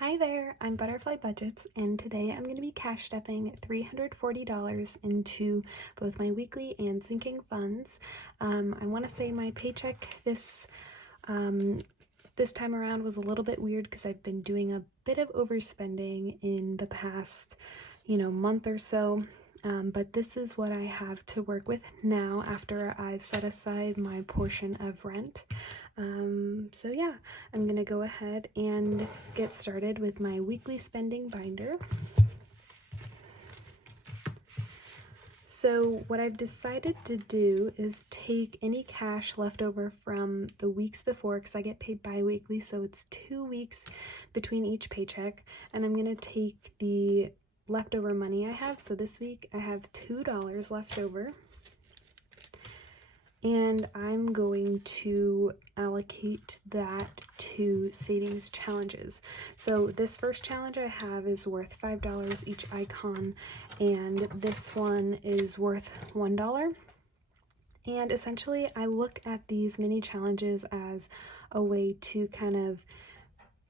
Hi there, I'm Butterfly Budgets, and today I'm going to be cash stuffing $340 into both my weekly and sinking funds. I want to say my paycheck this time around was a little bit weird because I've been doing a bit of overspending in the past, month or so. But this is what I have to work with now after I've set aside my portion of rent. So yeah, I'm gonna go ahead and get started with my weekly spending binder. So what I've decided to do is take any cash left over from the weeks before, because I get paid bi-weekly, so it's 2 weeks between each paycheck, and I'm gonna take the leftover money I have. So this week I have $2 left over, and I'm going to allocate that to savings challenges. So this first challenge I have is worth $5 each icon, and this one is worth $1. And essentially I look at these mini challenges as a way to kind of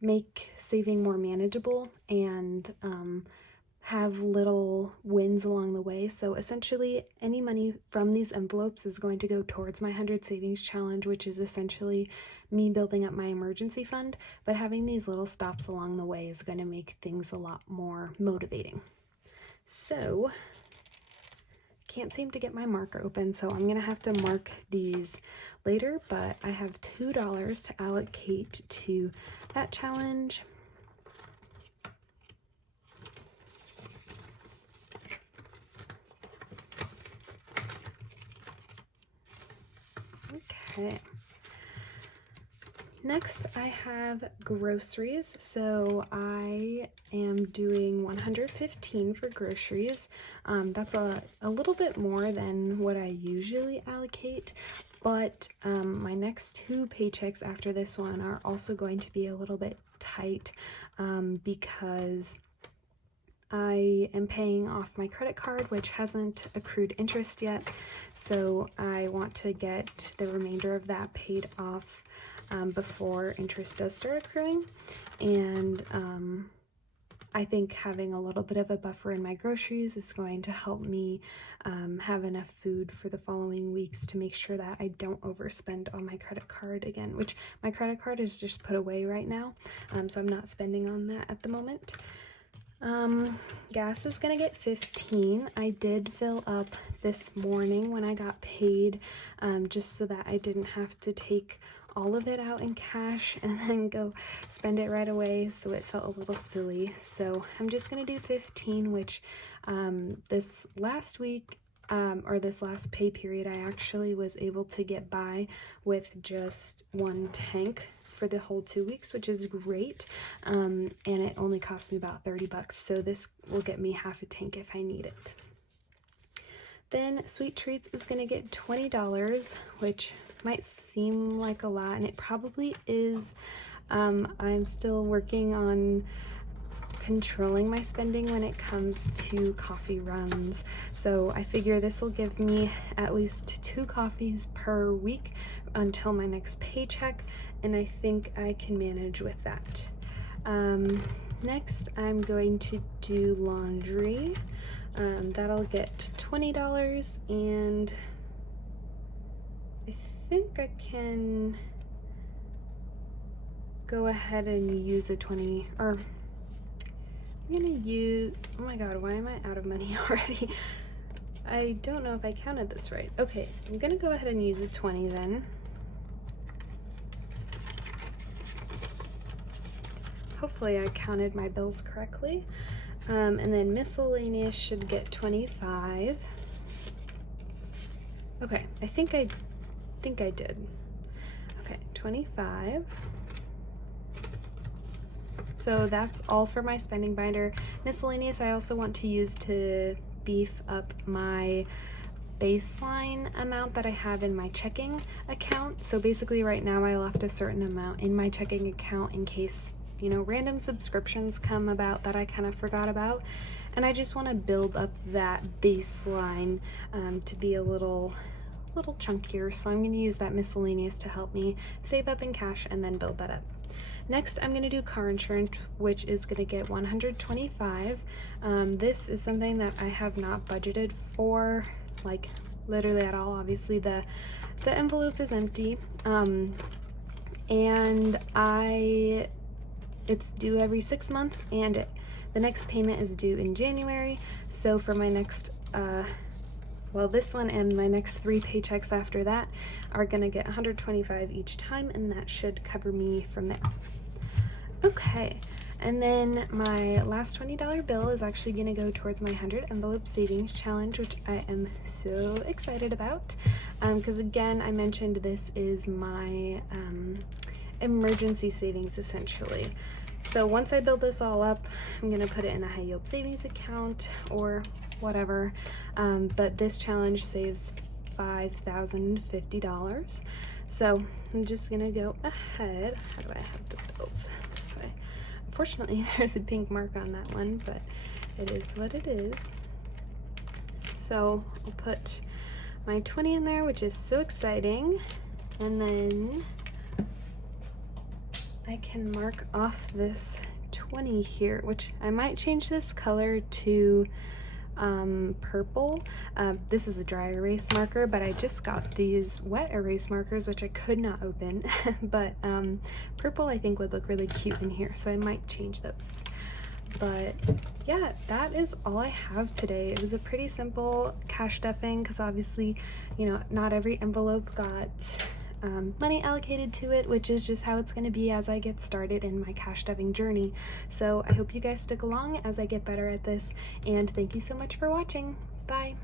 make saving more manageable and have little wins along the way. So essentially any money from these envelopes is going to go towards my 100 savings challenge, which is essentially me building up my emergency fund, but having these little stops along the way is going to make things a lot more motivating. So can't seem to get my marker open, so I'm gonna have to mark these later, but I have $2 to allocate to that challenge. Okay. Next, I have groceries. So I am doing $115 for groceries. That's a little bit more than what I usually allocate, but my next 2 paychecks after this one are also going to be a little bit tight because I am paying off my credit card, which hasn't accrued interest yet, so I want to get the remainder of that paid off before interest does start accruing. And I think having a little bit of a buffer in my groceries is going to help me have enough food for the following weeks to make sure that I don't overspend on my credit card again, which my credit card is just put away right now, so I'm not spending on that at the moment. Gas is gonna get 15. I did fill up this morning when I got paid, just so that I didn't have to take all of it out in cash and then go spend it right away, so it felt a little silly. So I'm just gonna do 15, which this last week or this last pay period I actually was able to get by with just 1 tank for the whole 2 weeks, which is great, and it only cost me about 30 bucks, so this will get me half a tank if I need it. Then Sweet Treats is going to get $20, which might seem like a lot, and it probably is. I'm still working on controlling my spending when it comes to coffee runs, so I figure this will give me at least 2 coffees per week until my next paycheck, and I think I can manage with that. Next, I'm going to do laundry. That'll get $20, and I think I can go ahead and use a 20, or I'm gonna use, oh my god, why am I out of money already? I don't know if I counted this right. Okay, I'm gonna go ahead and use a 20 then. Hopefully I counted my bills correctly. And then miscellaneous should get 25. Okay, I think I did. Okay, 25. So that's all for my spending binder. Miscellaneous I also want to use to beef up my baseline amount that I have in my checking account. So basically right now I left a certain amount in my checking account in case, random subscriptions come about that I kind of forgot about, and I just want to build up that baseline to be a little chunkier, so I'm going to use that miscellaneous to help me save up in cash and then build that up. Next, I'm going to do car insurance, which is going to get $125. This is something that I have not budgeted for, like literally at all. Obviously the envelope is empty, and it's due every 6 months, and the next payment is due in January. So for my next well, this one and my next 3 paychecks after that are gonna get $125 each time, and that should cover me from there. Okay, and then my last $20 bill is actually gonna go towards my 100 envelope savings challenge, which I am so excited about, because again, I mentioned this is my emergency savings essentially. So once I build this all up, I'm gonna put it in a high yield savings account or whatever, but this challenge saves $5,050. So I'm just gonna go ahead. How do I have the bills? This way. Unfortunately, there's a pink mark on that one, but it is what it is. So I'll put my 20 in there, which is so exciting, and then I can mark off this 20 here, which I might change this color to purple. This is a dry erase marker, but I just got these wet erase markers, which I could not open, but purple I think would look really cute in here, so I might change those. But yeah, that is all I have today. It was a pretty simple cash stuffing because obviously, you know, not every envelope got money allocated to it, which is just how it's going to be as I get started in my cash stuffing journey. So I hope you guys stick along as I get better at this, and thank you so much for watching. Bye.